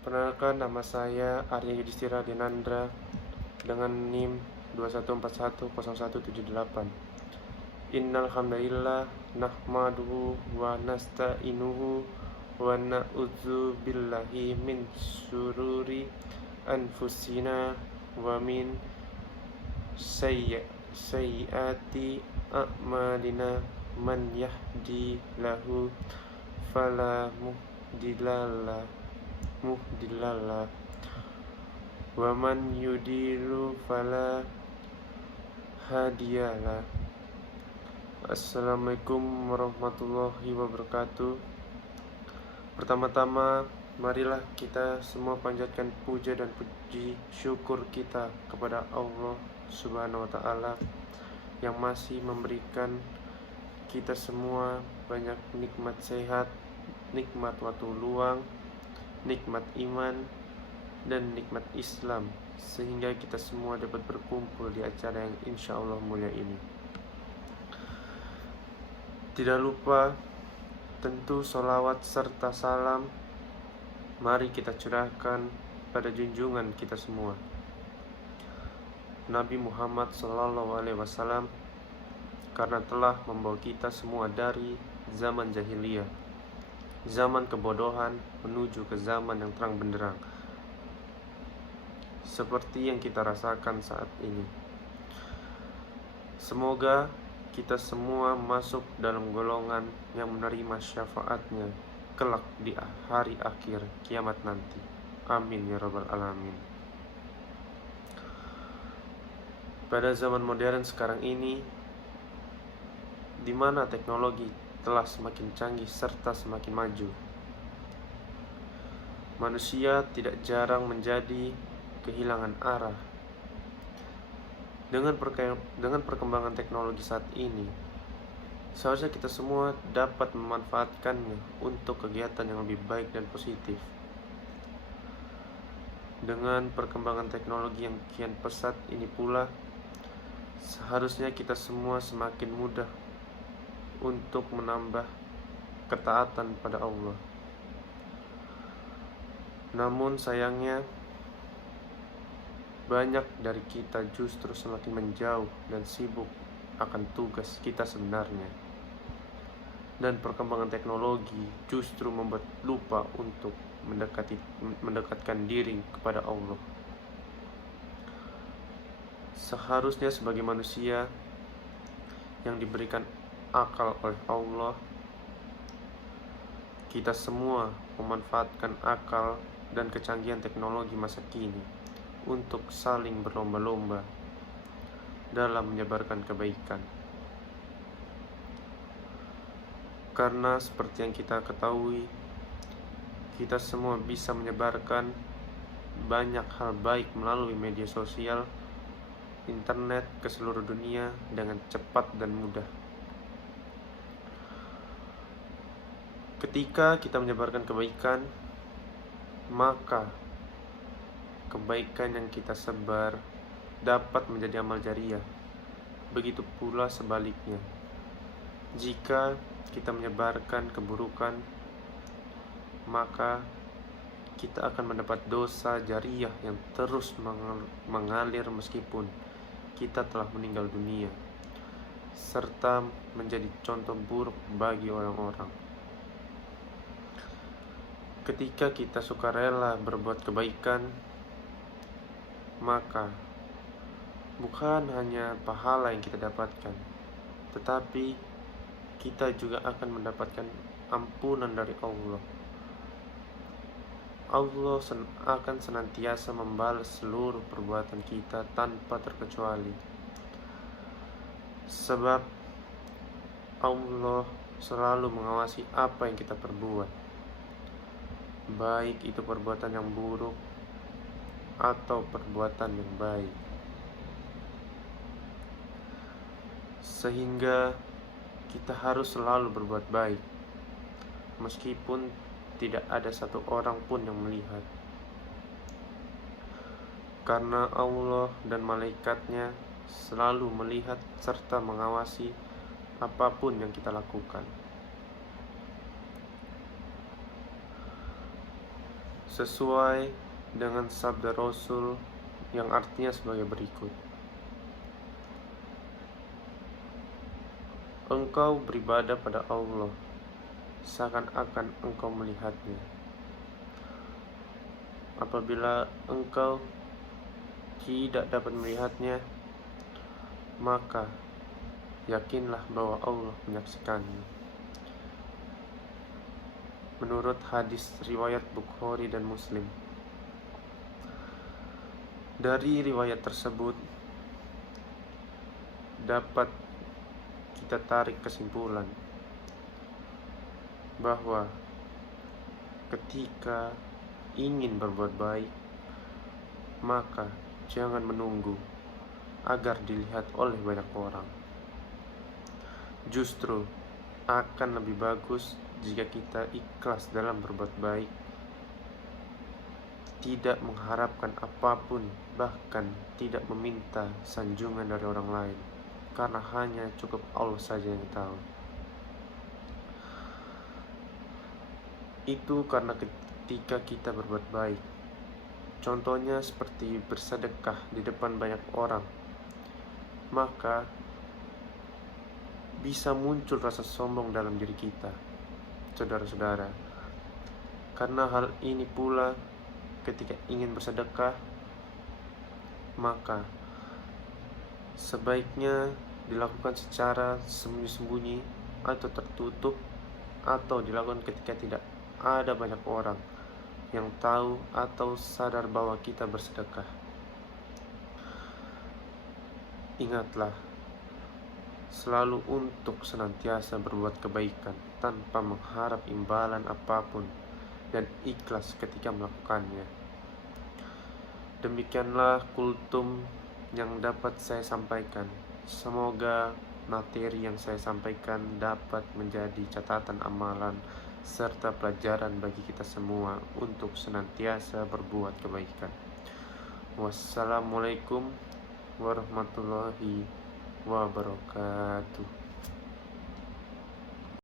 Perkenalkan, nama saya Arya Yudhistira Dinandra dengan NIM 21410178. Innal hamdalillah nahmaduhu wa nasta'inuhu wa na'udzu billahi min syururi anfusina wa min sayyiati a'malina. Man yahdihillahu fala mudhillalah wa man yudhilu fala hadiyalah. Assalamualaikum warahmatullahi wabarakatuh. Pertama-tama, marilah kita semua panjatkan puja dan puji syukur kita kepada Allah Subhanahu wa Ta'ala yang masih memberikan kita semua banyak nikmat sehat, nikmat waktu luang, nikmat iman, dan nikmat Islam, sehingga kita semua dapat berkumpul di acara yang insya Allah mulia ini. Tidak lupa, tentu sholawat serta salam mari kita curahkan pada junjungan kita semua, Nabi Muhammad SAW, karena telah membawa kita semua dari zaman jahiliyah, zaman kebodohan, menuju ke zaman yang terang benderang, seperti yang kita rasakan saat ini. Semoga kita semua masuk dalam golongan yang menerima syafaatnya kelak di hari akhir kiamat nanti. Amin ya rabbal alamin. Pada zaman modern sekarang ini, di mana teknologi telah semakin canggih serta semakin maju, manusia tidak jarang menjadi kehilangan arah. Dengan perkembangan teknologi saat ini, seharusnya kita semua dapat memanfaatkannya untuk kegiatan yang lebih baik dan positif. Dengan perkembangan teknologi yang kian pesat ini pula, seharusnya kita semua semakin mudah untuk menambah ketaatan pada Allah. Namun sayangnya, banyak dari kita justru semakin menjauh dan sibuk akan tugas kita sebenarnya. Dan perkembangan teknologi justru membuat lupa untuk mendekatkan diri kepada Allah. Seharusnya sebagai manusia yang diberikan akal oleh Allah, kita semua memanfaatkan akal dan kecanggihan teknologi masa kini untuk saling berlomba-lomba dalam menyebarkan kebaikan. Karena seperti yang kita ketahui, kita semua bisa menyebarkan banyak hal baik melalui media sosial, internet ke seluruh dunia dengan cepat dan mudah. Ketika kita menyebarkan kebaikan, maka kebaikan yang kita sebar dapat menjadi amal jariah. Begitu pula sebaliknya, jika kita menyebarkan keburukan, maka kita akan mendapat dosa jariah yang terus mengalir meskipun kita telah meninggal dunia, serta menjadi contoh buruk bagi orang-orang. Ketika kita sukarela berbuat kebaikan, maka bukan hanya pahala yang kita dapatkan, tetapi kita juga akan mendapatkan ampunan dari Allah. Allah akan senantiasa membalas seluruh perbuatan kita tanpa terkecuali, sebab Allah selalu mengawasi apa yang kita perbuat, baik itu perbuatan yang buruk atau perbuatan yang baik. Sehingga kita harus selalu berbuat baik, meskipun tidak ada satu orang pun yang melihat. Karena Allah dan malaikatnya selalu melihat serta mengawasi apapun yang kita lakukan. sesuai dengan sabda Rasul yang artinya sebagai berikut. Engkau beribadah pada Allah seakan-akan engkau melihatnya. Apabila engkau tidak dapat melihatnya, maka yakinlah bahwa Allah menyaksikannya. Menurut hadis riwayat Bukhari dan Muslim. Dari riwayat tersebut dapat kita tarik kesimpulan bahwa ketika ingin berbuat baik, maka jangan menunggu agar dilihat oleh banyak orang. Justru akan lebih bagus jika kita ikhlas dalam berbuat baik, tidak mengharapkan apapun, bahkan tidak meminta sanjungan dari orang lain, karena hanya cukup Allah saja yang tahu. Itu karena ketika kita berbuat baik, contohnya seperti bersedekah di depan banyak orang, maka bisa muncul rasa sombong dalam diri kita, saudara-saudara. Karena hal ini pula, ketika ingin bersedekah, maka sebaiknya dilakukan secara sembunyi-sembunyi atau tertutup, atau dilakukan ketika tidak ada banyak orang yang tahu atau sadar bahwa kita bersedekah. Ingatlah selalu untuk senantiasa berbuat kebaikan tanpa mengharap imbalan apapun dan ikhlas ketika melakukannya. Demikianlah kultum yang dapat saya sampaikan. Semoga materi yang saya sampaikan dapat menjadi catatan amalan serta pelajaran bagi kita semua untuk senantiasa berbuat kebaikan. Wassalamualaikum warahmatullahi wabarakatuh.